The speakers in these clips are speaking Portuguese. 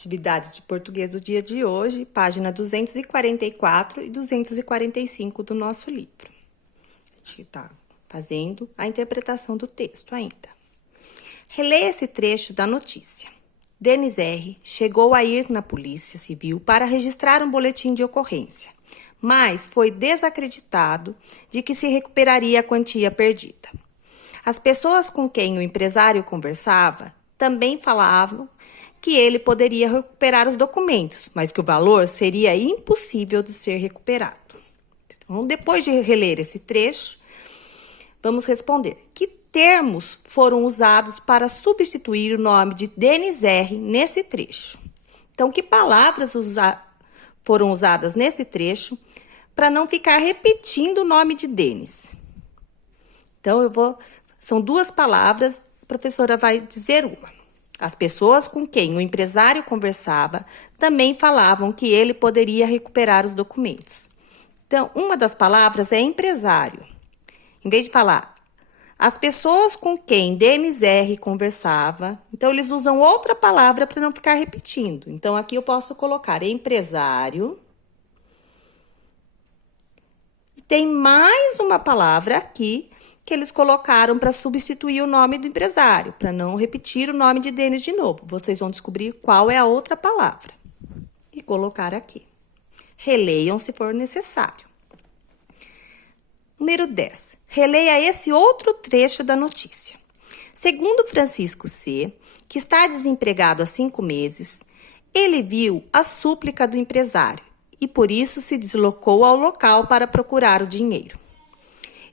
Atividade de português do dia de hoje, página 244 e 245 do nosso livro. A gente está fazendo a interpretação do texto ainda. Releia esse trecho da notícia. Denis R. chegou a ir na Polícia Civil para registrar um boletim de ocorrência, mas foi desacreditado de que se recuperaria a quantia perdida. As pessoas com quem o empresário conversava também falavam que ele poderia recuperar os documentos, mas que o valor seria impossível de ser recuperado. Então, depois de reler esse trecho, vamos responder. Que termos foram usados para substituir o nome de Denis R. nesse trecho? Então, que palavras foram usadas nesse trecho para não ficar repetindo o nome de Denis? Então, são duas palavras, a professora vai dizer uma. As pessoas com quem o empresário conversava também falavam que ele poderia recuperar os documentos. Então, uma das palavras é empresário. Em vez de falar as pessoas com quem Denis R. conversava, então eles usam outra palavra para não ficar repetindo. Então, aqui eu posso colocar empresário. E tem mais uma palavra aqui que eles colocaram para substituir o nome do empresário, para não repetir o nome de Denis de novo. Vocês vão descobrir qual é a outra palavra e colocar aqui. Releiam se for necessário. Número 10. Releia esse outro trecho da notícia. Segundo Francisco C., que está desempregado há 5 meses, ele viu a súplica do empresário e por isso se deslocou ao local para procurar o dinheiro.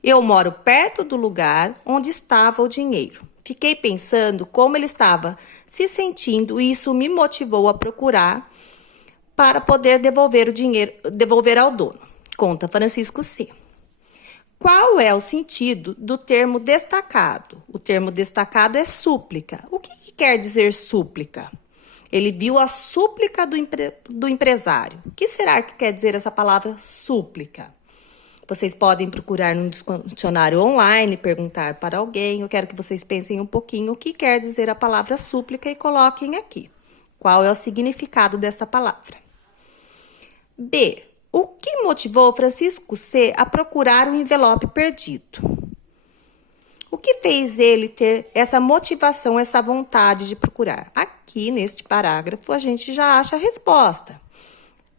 Eu moro perto do lugar onde estava o dinheiro. Fiquei pensando como ele estava se sentindo e isso me motivou a procurar para poder devolver ao dono. Conta Francisco C. Qual é o sentido do termo destacado? O termo destacado é súplica. O que quer dizer súplica? Ele viu a súplica do empresário. O que será que quer dizer essa palavra súplica? Vocês podem procurar no dicionário online, perguntar para alguém. Eu quero que vocês pensem um pouquinho o que quer dizer a palavra súplica e coloquem aqui. Qual é o significado dessa palavra? B. O que motivou Francisco C. a procurar o envelope perdido? O que fez ele ter essa motivação, essa vontade de procurar? Aqui, neste parágrafo, a gente já acha a resposta.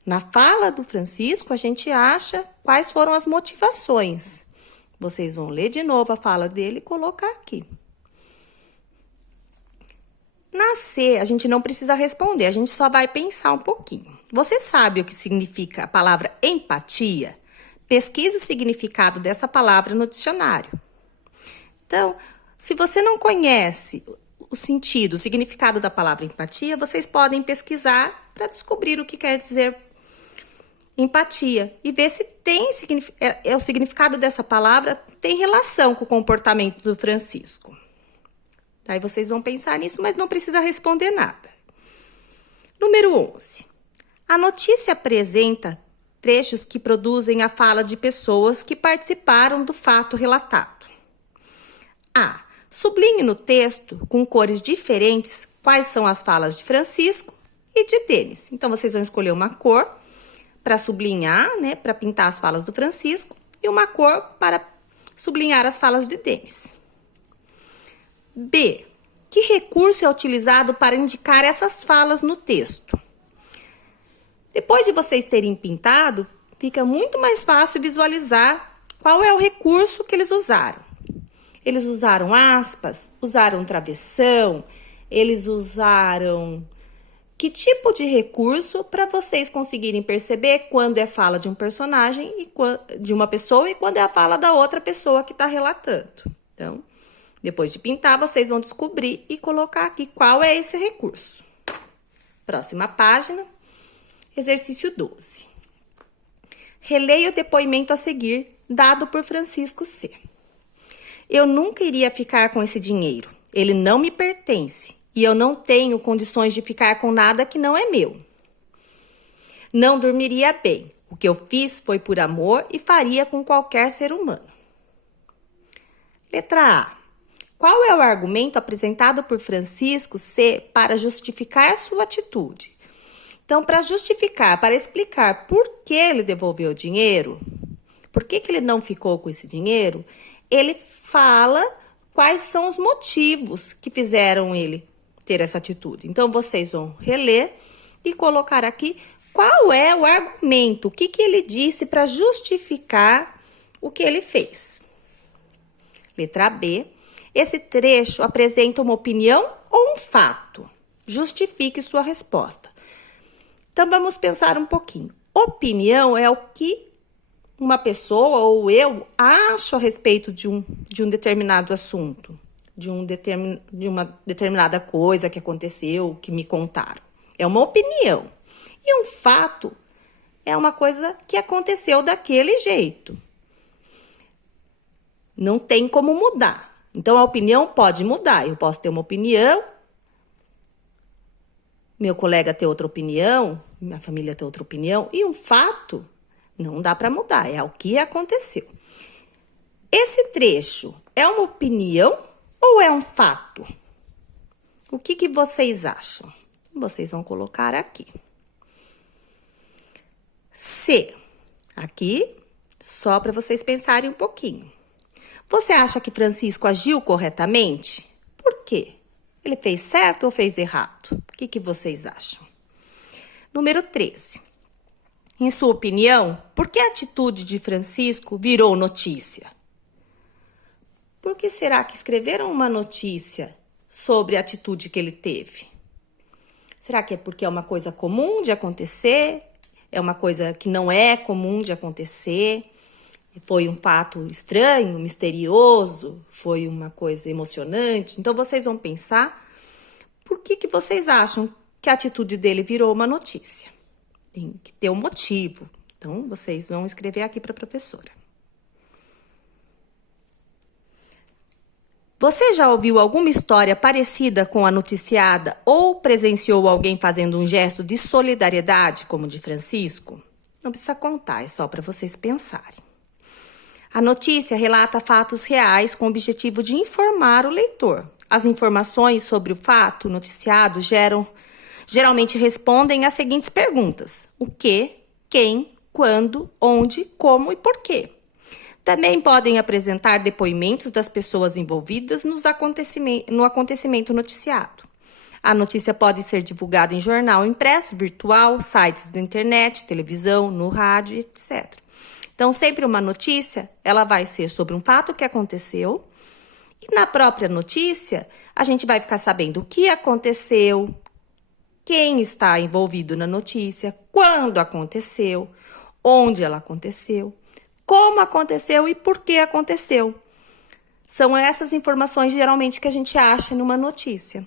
Na fala do Francisco, a gente acha quais foram as motivações. Vocês vão ler de novo a fala dele e colocar aqui. Na C, a gente não precisa responder, a gente só vai pensar um pouquinho. Você sabe o que significa a palavra empatia? Pesquise o significado dessa palavra no dicionário. Então, se você não conhece o sentido, o significado da palavra empatia, vocês podem pesquisar para descobrir o que quer dizer empatia e ver se tem o significado dessa palavra tem relação com o comportamento do Francisco. Daí vocês vão pensar nisso, mas não precisa responder nada. Número 11. A notícia apresenta trechos que produzem a fala de pessoas que participaram do fato relatado. A. Sublinhe no texto, com cores diferentes, quais são as falas de Francisco e de Denis. Então, vocês vão escolher uma cor para sublinhar, para pintar as falas do Francisco, e uma cor para sublinhar as falas de Denis. B. Que recurso é utilizado para indicar essas falas no texto? Depois de vocês terem pintado, fica muito mais fácil visualizar qual é o recurso que eles usaram. Eles usaram aspas, usaram travessão, eles usaram que tipo de recurso para vocês conseguirem perceber quando é fala de um personagem, de uma pessoa, e quando é a fala da outra pessoa que está relatando. Então, depois de pintar, vocês vão descobrir e colocar aqui qual é esse recurso. Próxima página, exercício 12. Releia o depoimento a seguir, dado por Francisco C. Eu nunca iria ficar com esse dinheiro. Ele não me pertence. E eu não tenho condições de ficar com nada que não é meu. Não dormiria bem. O que eu fiz foi por amor e faria com qualquer ser humano. Letra A. Qual é o argumento apresentado por Francisco C. para justificar sua atitude? Então, para justificar, para explicar por que ele devolveu o dinheiro, por que ele não ficou com esse dinheiro, ele fala quais são os motivos que fizeram ele ter essa atitude. Então, vocês vão reler e colocar aqui qual é o argumento, o que ele disse para justificar o que ele fez. Letra B. Esse trecho apresenta uma opinião ou um fato? Justifique sua resposta. Então, vamos pensar um pouquinho. Opinião é o que uma pessoa ou eu acho a respeito de um determinado assunto, de uma determinada coisa que aconteceu, que me contaram. É uma opinião. E um fato é uma coisa que aconteceu daquele jeito. Não tem como mudar. Então, a opinião pode mudar. Eu posso ter uma opinião, meu colega ter outra opinião, minha família ter outra opinião. E um fato não dá para mudar, é o que aconteceu. Esse trecho é uma opinião ou é um fato? O que vocês acham? Vocês vão colocar aqui. C. Aqui, só para vocês pensarem um pouquinho. Você acha que Francisco agiu corretamente? Por quê? Ele fez certo ou fez errado? O que vocês acham? Número 13. Em sua opinião, por que a atitude de Francisco virou notícia? Por que será que escreveram uma notícia sobre a atitude que ele teve? Será que é porque é uma coisa comum de acontecer? É uma coisa que não é comum de acontecer? Foi um fato estranho, misterioso? Foi uma coisa emocionante? Então, vocês vão pensar por que vocês acham que a atitude dele virou uma notícia. Tem que ter um motivo. Então, vocês vão escrever aqui para a professora. Você já ouviu alguma história parecida com a noticiada ou presenciou alguém fazendo um gesto de solidariedade, como o de Francisco? Não precisa contar, é só para vocês pensarem. A notícia relata fatos reais com o objetivo de informar o leitor. As informações sobre o fato noticiado geralmente respondem às seguintes perguntas: o que, quem, quando, onde, como e por quê. Também podem apresentar depoimentos das pessoas envolvidas no acontecimento noticiado. A notícia pode ser divulgada em jornal impresso, virtual, sites da internet, televisão, no rádio, etc. Então, sempre uma notícia, ela vai ser sobre um fato que aconteceu. E na própria notícia, a gente vai ficar sabendo o que aconteceu, quem está envolvido na notícia, quando aconteceu, onde ela aconteceu, como aconteceu e por que aconteceu. São essas informações, geralmente, que a gente acha numa notícia.